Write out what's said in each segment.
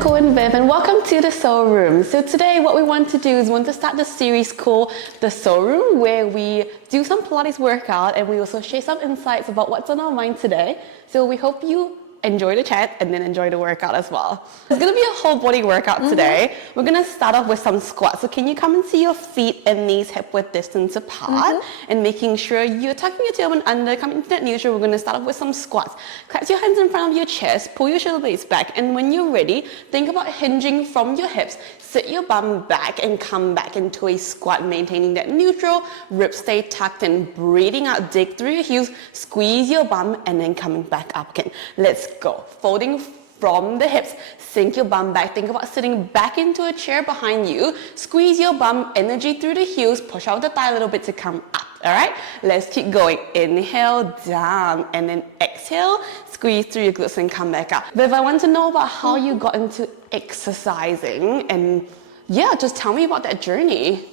Nicole and Viv, and welcome to the Soul Room. So today what we want to do is we want to start the series called the Soul Room, where we do some Pilates workout and we also share some insights about what's on our mind today. So we hope you enjoy the chat and then enjoy the workout as well. It's going to be a whole body workout today. We're going to start off with some squats. So can you come and see your feet and knees hip width distance apart and making sure you're tucking your tailbone under, coming to that neutral. We're going to start off with some squats. Clasp your hands in front of your chest, pull your shoulder blades back, and when you're ready, think about hinging from your hips. Sit your bum back and come back into a squat, maintaining that neutral. Ribs stay tucked in, breathing out, dig through your heels, squeeze your bum, and then coming back up again. Let's go. Folding from the hips, sink your bum back. Think about sitting back into a chair behind you. Squeeze your bum, energy through the heels, push out the thigh a little bit to come up. All right, let's keep going. Inhale, down, and then exhale, squeeze through your glutes and come back up. Viv, I want to know about how you got into exercising, and yeah, just tell me about that journey.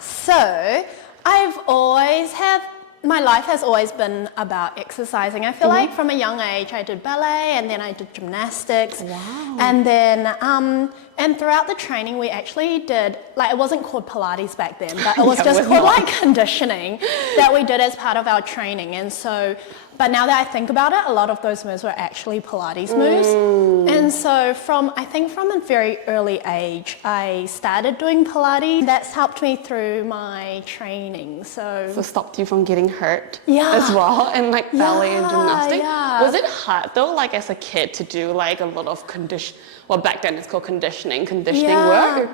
So my life has always been about exercising. I feel like from a young age I did ballet and then I did gymnastics. Wow. And then and throughout the training we actually did, like, it wasn't called Pilates back then, but it was just called like conditioning that we did as part of our training. And so, but now that I think about it, a lot of those moves were actually Pilates moves. And so I think from a very early age, I started doing Pilates. That's helped me through my training. So Stopped you from getting hurt as well, and like ballet and gymnastics. Was it hard though, like as a kid, to do like a lot of well, back then it's called conditioning work?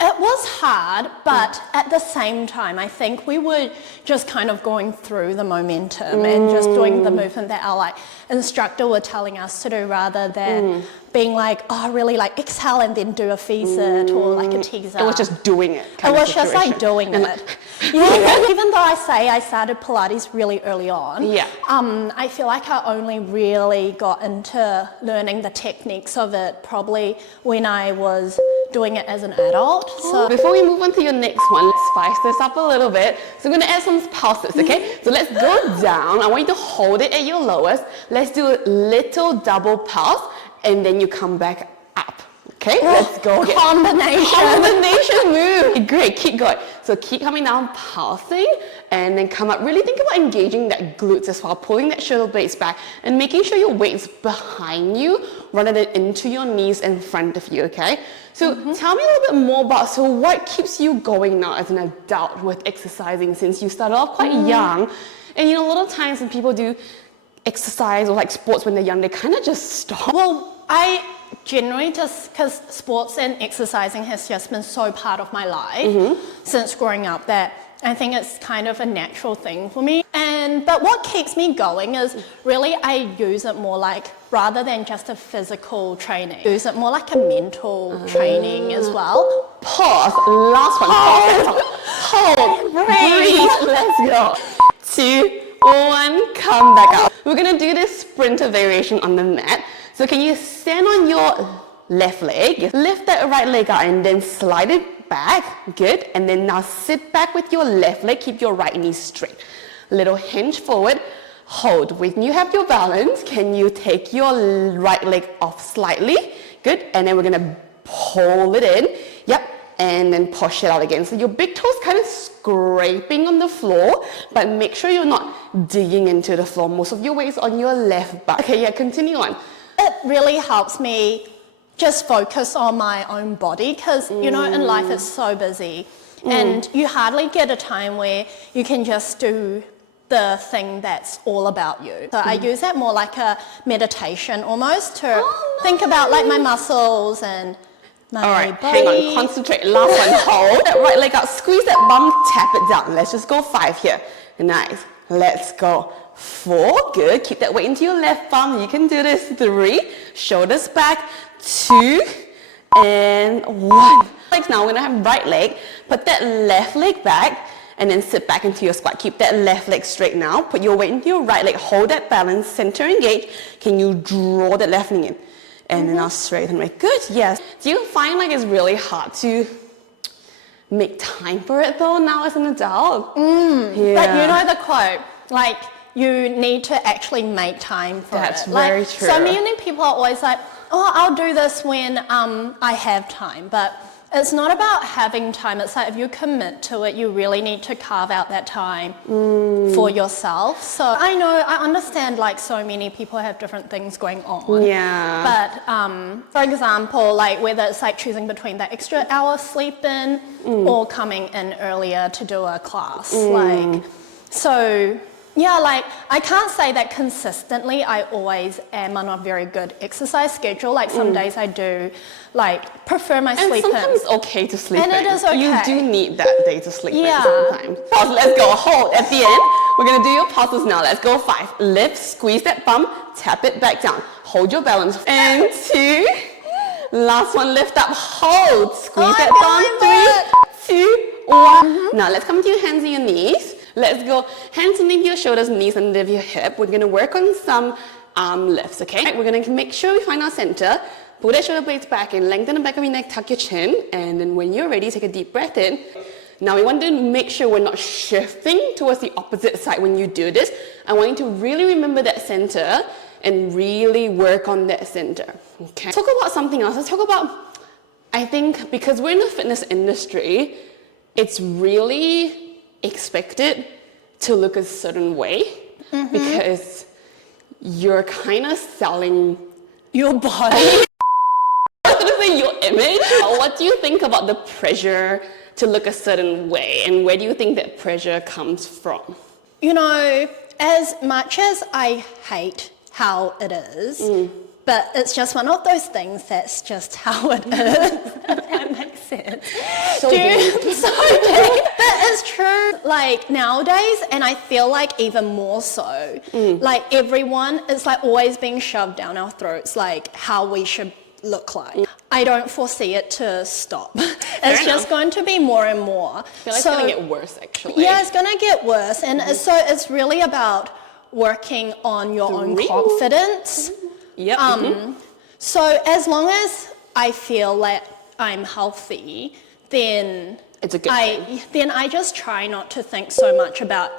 It was hard, but at the same time, I think we were just kind of going through the momentum and just doing the movement that our instructor were telling us to do, rather than being like, oh, really like exhale and then do a V-sit or like a teaser. It was just doing it. It was just like doing it. Even though I say I started Pilates really early on, I feel like I only really got into learning the techniques of it probably when I was doing it as an adult. So before we move on to your next one, let's spice this up a little bit. So we're going to add some pulses, okay? So let's go down. I want you to hold it at your lowest. Let's do a little double pulse, and then you come back up. Okay, let's go again. Combination move. Great, keep going. So keep coming down, pulsing, and then come up. Really think about engaging that glutes as well, pulling that shoulder blades back, and making sure your weight's behind you rather than into your knees in front of you, okay? So tell me a little bit more about, so what keeps you going now as an adult with exercising, since you started off quite young? And you know, a lot of times when people do exercise or like sports when they're young, they kind of just stop. Well, I generally just, because sports and exercising has just been so part of my life since growing up, that I think it's kind of a natural thing for me. But what keeps me going is really I use it more like, rather than just a physical training, use it more like a mental training as well. Pause. Last one. Hold. Breathe. Let's go. 2, 1. Come back up. We're gonna do this sprinter variation on the mat. So can you stand on your left leg, lift that right leg out, and then slide it back. Good. And then now sit back with your left leg. Keep your right knee straight. Little hinge forward. Hold. When you have your balance, can you take your right leg off slightly? Good. And then we're gonna pull it in. Yep. And then push it out again. So your big toes kind of scraping on the floor, but make sure you're not digging into the floor. Most of your weight is on your left butt. Okay, yeah, continue on. It really helps me just focus on my own body, because you know, in life it's so busy and you hardly get a time where you can just do the thing that's all about you. So I use that more like a meditation almost, to think about like my muscles and my Alright, body. hang on, concentrate. Last one, hold that right leg out, squeeze that bum, tap it down. Let's just go 5 here. Nice. Let's go. 4, good. Keep that weight into your left bum. You can do this. 3, shoulders back. 2, and 1. Now we're gonna have right leg. Put that left leg back, and then sit back into your squat. Keep that left leg straight now. Put your weight into your right leg. Hold that balance. Center engage. Can you draw that left knee in? And then now straighten right. Good. Yes. Do you find like it's really hard to make time for it though now as an adult? But you know the quote, like, you need to actually make time for it. That's very true. So many people are always like, oh, I'll do this when I have time, but it's not about having time. It's like if you commit to it, you really need to carve out that time for yourself. So I understand like so many people have different things going on. Yeah. But for example, like whether it's like choosing between that extra hour sleep in or coming in earlier to do a class, like, so yeah, like I can't say that consistently I always am on a very good exercise schedule. Like some days I do like prefer my sleep in. And sometimes it's okay to sleep in. And it is okay. You do need that day to sleep Yeah. in sometimes. Pause, let's go. Hold at the end. We're gonna do your pauses now. Let's go. 5. Lift, squeeze that bum, tap it back down. Hold your balance. And 2. Last one, lift up, hold. Squeeze that bum. 3, 2, 1. Now let's come to your hands and your knees. Let's go. Hands underneath your shoulders, knees underneath your hip. We're gonna work on some arm lifts, okay? We're gonna make sure we find our center. Pull that shoulder blades back in, lengthen the back of your neck, tuck your chin, and then when you're ready, take a deep breath in. Now we want to make sure we're not shifting towards the opposite side when you do this. I want you to really remember that center and really work on that center, okay? Talk about something else. Let's talk about, I think, because we're in the fitness industry, it's really expected to look a certain way because you're kind of selling your body. Your image. What do you think about the pressure to look a certain way, and where do you think that pressure comes from? You know, as much as I hate how it is, but it's just one of those things that's just how it is. If that makes sense. So deep. So deep. That is true. Like nowadays, and I feel like even more so, like everyone is like always being shoved down our throats, like how we should look like. I don't foresee it to stop. It's just going to be more and more. I feel like it's going to get worse, actually. Yeah, it's going to get worse. And so it's really about working on your own confidence. Yep. So as long as I feel that I'm healthy, then it's a good thing. Then I just try not to think so much about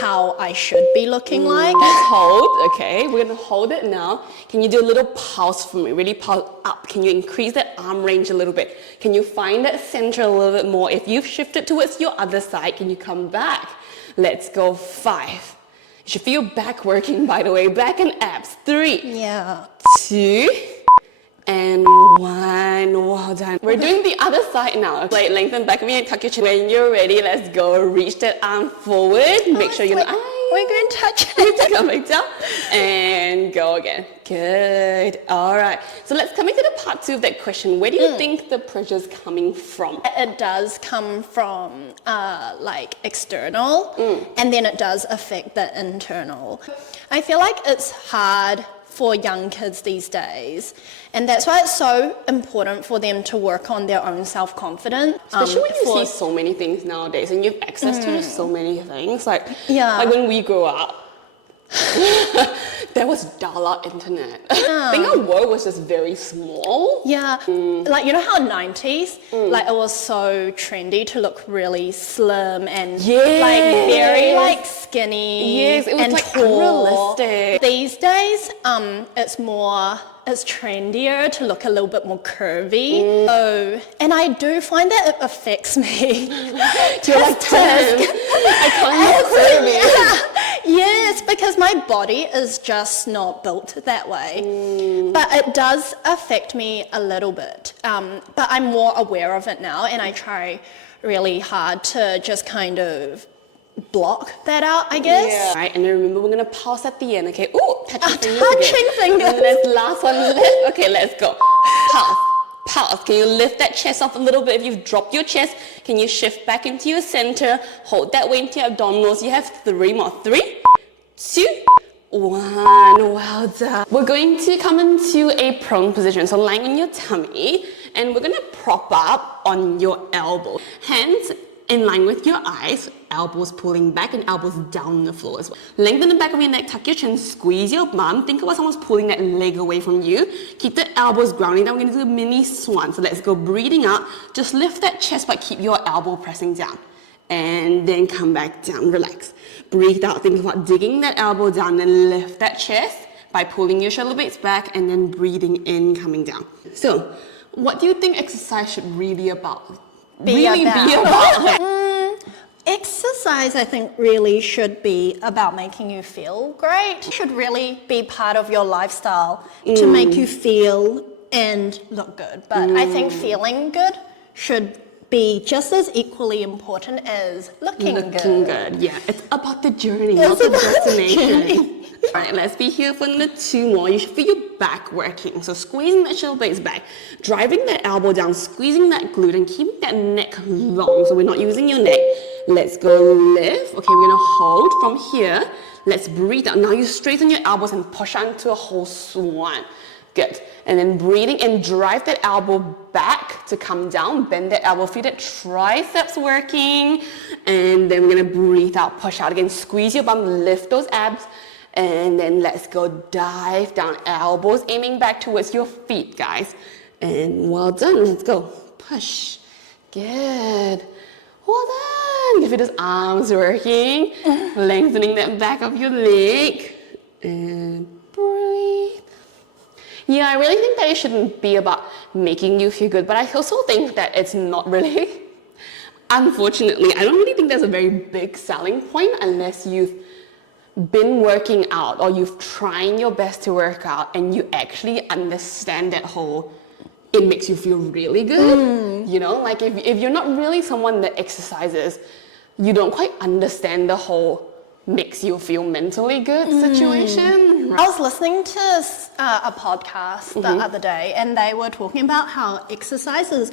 how I should be looking like. Let's hold, okay? We're gonna hold it now. Can you do a little pulse for me? Really pulse up. Can you increase that arm range a little bit? Can you find that center a little bit more? If you've shifted towards your other side, can you come back? Let's go. 5. You should feel back working, by the way. Back and abs. 3, Yeah. 2, and 1. Well done. We're doing the other side now. Like lengthen back of your neck, tuck your chin. When you're ready, let's go. Reach that arm forward. Make sure you we're going to touch it. Come back down and go again. Good. All right. So let's come into the part 2 of that question. Where do you think the pressure is coming from? It does come from like external, and then it does affect the internal. I feel like it's hard for young kids these days, and that's why it's so important for them to work on their own self-confidence. Especially when you see so many things nowadays and you have access to so many things. Like when we grew up, there was dial-up internet. I think our world was just very small. Yeah, like you know how 90s, like it was so trendy to look really slim and like very like skinny. Yes, it was and like tall. unrealistic. These days, it's trendier to look a little bit more curvy. So, and I do find that it affects me. You're like, damn, I can't look curvy. Yes, because my body is just not built that way. But it does affect me a little bit. But I'm more aware of it now, and I try really hard to just kind of block that out, I guess. Yeah. Right, and then remember we're gonna pause at the end, okay? Ooh, touching fingers. Touching fingers. And this last one, lift. Okay, let's go. Pause. Pause. Can you lift that chest off a little bit? If you've dropped your chest, can you shift back into your center? Hold that weight into your abdominals. You have 3 more. 3, 2, 1. Well done. We're going to come into a prone position. So lying on your tummy, and we're gonna prop up on your elbow. Hands in line with your eyes, elbows pulling back and elbows down on the floor as well. Lengthen the back of your neck, tuck your chin, squeeze your bum. Think about someone's pulling that leg away from you. Keep the elbows grounding. Now we're gonna do a mini swan. So let's go, breathing out. Just lift that chest, but keep your elbow pressing down. And then come back down, relax. Breathe out, think about digging that elbow down and lift that chest. by pulling your shoulder blades back and then breathing in, coming down. So, what do you think exercise should really be about? Exercise, I think, really should be about making you feel great. It should really be part of your lifestyle to make you feel and look good. But I think feeling good should be just as equally important as looking good. Yeah, it's about the journey, not the destination. All right, let's be here for another 2 more. You should feel your back working. So squeezing that shoulder blades back, driving that elbow down, squeezing that glute, and keeping that neck long. So we're not using your neck. Let's go lift. Okay, we're gonna hold from here. Let's breathe out. Now you straighten your elbows and push onto a whole swan. Good. And then breathing and drive that elbow back to come down. Bend that elbow, feel that triceps working. And then we're gonna breathe out, push out again. Squeeze your bum, lift those abs. And then let's go dive down, elbows aiming back towards your feet, guys. And well done, let's go. Push. Good. Well done. You feel those arms working. Lengthening that back of your leg. And breathe. Yeah, I really think that it shouldn't be about making you feel good, but I also think that it's not really. Unfortunately, I don't really think there's a very big selling point unless you've been working out or you've trying your best to work out and you actually understand that whole, it makes you feel really good. You know, like if you're not really someone that exercises, you don't quite understand the whole makes you feel mentally good situation. I was listening to a podcast the other day, and they were talking about how exercise is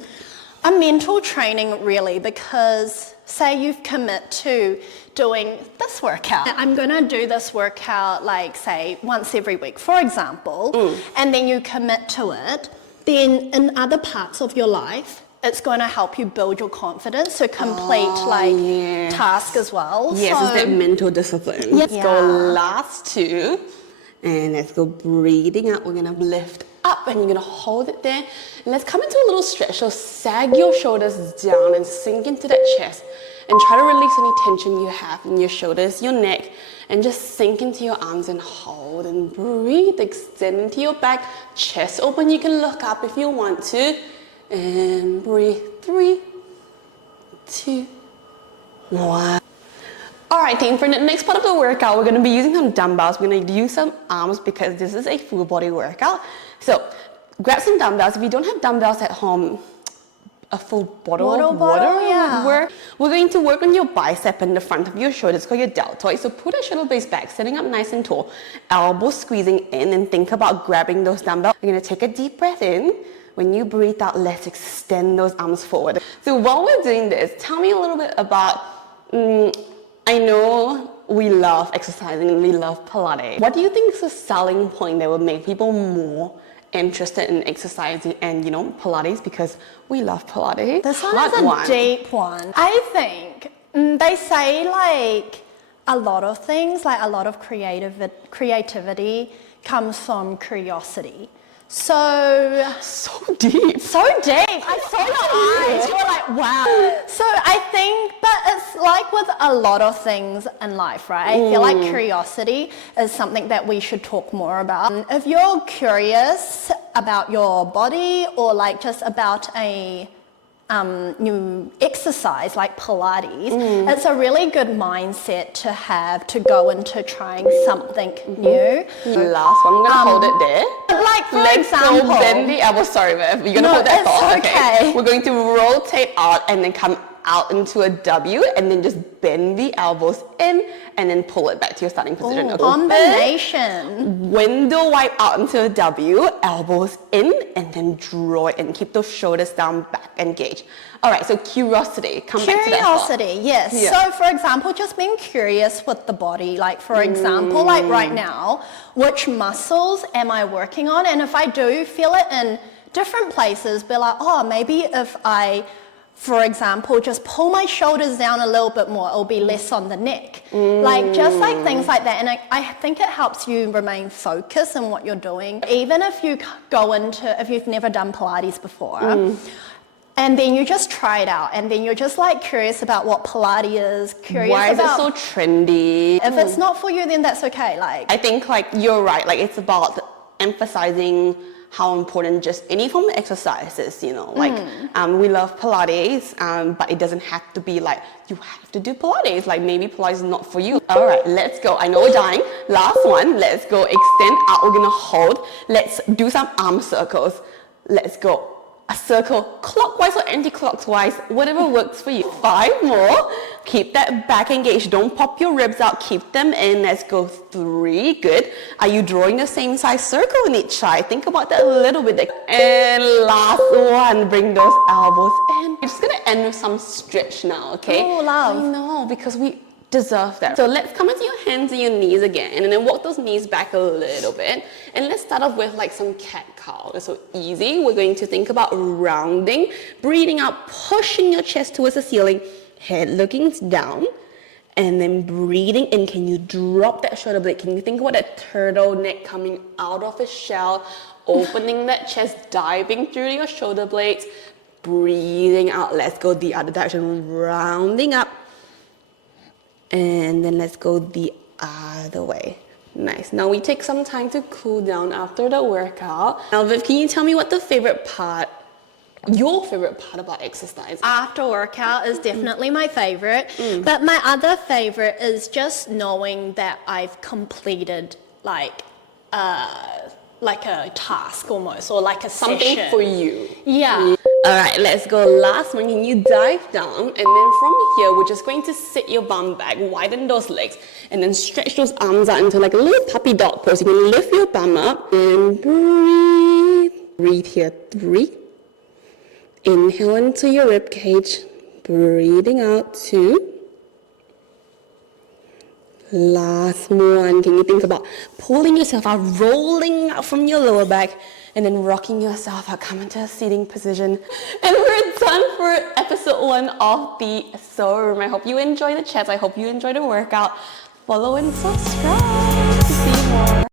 a mental training, really, because say you've commit to doing this workout. I'm gonna do this workout, like say once every week, for example, and then you commit to it, then in other parts of your life, it's going to help you build your confidence to complete task as well. Yes, so, it's that mental discipline. Let's go last 2. And let's go breathing out. We're gonna lift up and you're gonna hold it there. And let's come into a little stretch. So sag your shoulders down and sink into that chest. And try to release any tension you have in your shoulders, your neck. And just sink into your arms and hold and breathe. Extend into your back. Chest open. You can look up if you want to. And breathe. 3, 2, 1. Alright team, for the next part of the workout, we're going to be using some dumbbells. We're going to use some arms because this is a full body workout. So grab some dumbbells. If you don't have dumbbells at home, a full bottle of water would work. We're going to work on your bicep and the front of your shoulder. It's called your deltoid. So put a shoulder blades back, sitting up nice and tall. Elbows squeezing in and think about grabbing those dumbbells. You're going to take a deep breath in. When you breathe out, let's extend those arms forward. So while we're doing this, tell me a little bit about, I know we love exercising and we love Pilates. What do you think is a selling point that will make people more interested in exercising and, Pilates, because we love Pilates? This one is a deep one. I think they say like a lot of things, like a lot of creativity comes from curiosity. So deep. So deep. I saw your eyes. You were like, wow. So I think, but it's like with a lot of things in life, right? I feel like curiosity is something that we should talk more about. If you're curious about your body or like just about a new exercise like Pilates, it's a really good mindset to have to go into trying something new. Last one, I'm gonna hold it there. Like for Let's example, go bend the elbow. Sorry, Viv, you're gonna hold that thought. Okay. We're going to rotate out and then come out into a W and then just bend the elbows in and then pull it back to your starting position. Okay. Combination. Window wipe out into a W, elbows in and then draw it and keep those shoulders down, back, engage. All right, so curiosity. Come back to that thought. Curiosity, yes. Yeah. So for example, just being curious with the body. Like for example, like right now, which muscles am I working on? And if I do feel it in different places, be like, oh, maybe if I, for example, just pull my shoulders down a little bit more, it'll be less on the neck. Like just like things like that. And I think it helps you remain focused in what you're doing. Even if you go into, if you've never done Pilates before, and then you just try it out, and then you're just like curious about what Pilates is, curious Why is it about so trendy? if it's not for you, then that's okay. Like I think like you're right, like it's about emphasizing how important just any form of exercise is, you know, like we love Pilates, but it doesn't have to be like you have to do Pilates, like maybe Pilates is not for you. All right, let's go. I know we're dying. Last one, let's go. Extend out, we're gonna hold. Let's do some arm circles. Let's go. A circle clockwise or anti-clockwise, whatever works for you. 5 more. Keep that back engaged. Don't pop your ribs out. Keep them in. Let's go. 3. Good. Are you drawing the same size circle in each side? Think about that a little bit. And last one. Bring those elbows in. We're just gonna end with some stretch now, okay? Oh, love. I know, because we deserve that. So let's come into your hands and your knees again, and then walk those knees back a little bit. And let's start off with like some cat-cow. It's so easy. We're going to think about rounding, breathing out, pushing your chest towards the ceiling, head looking down, and then breathing in. Can you drop that shoulder blade? Can you think about that turtleneck coming out of its shell, opening that chest, diving through your shoulder blades, breathing out. Let's go the other direction, rounding up. And then let's go the other way. Nice. Now we take some time to cool down after the workout. Now Viv, can you tell me what your favorite part about exercise? after workout is definitely my favorite, but my other favorite is just knowing that I've completed like a task almost, or like a Something session. for you. Yeah. All right, let's go. Last one. Can you dive down? And then from here, we're just going to sit your bum back, widen those legs, and then stretch those arms out into like a little puppy dog pose. You can lift your bum up and breathe. Breathe here. 3. Inhale into your rib cage. Breathing out. 2. Last one. Can you think about pulling yourself out, rolling out from your lower back, and then rocking yourself out, come into a seating position. And we're done for episode 1 of the SO Room. I hope you enjoy the chats. I hope you enjoy the workout. Follow and subscribe to see more.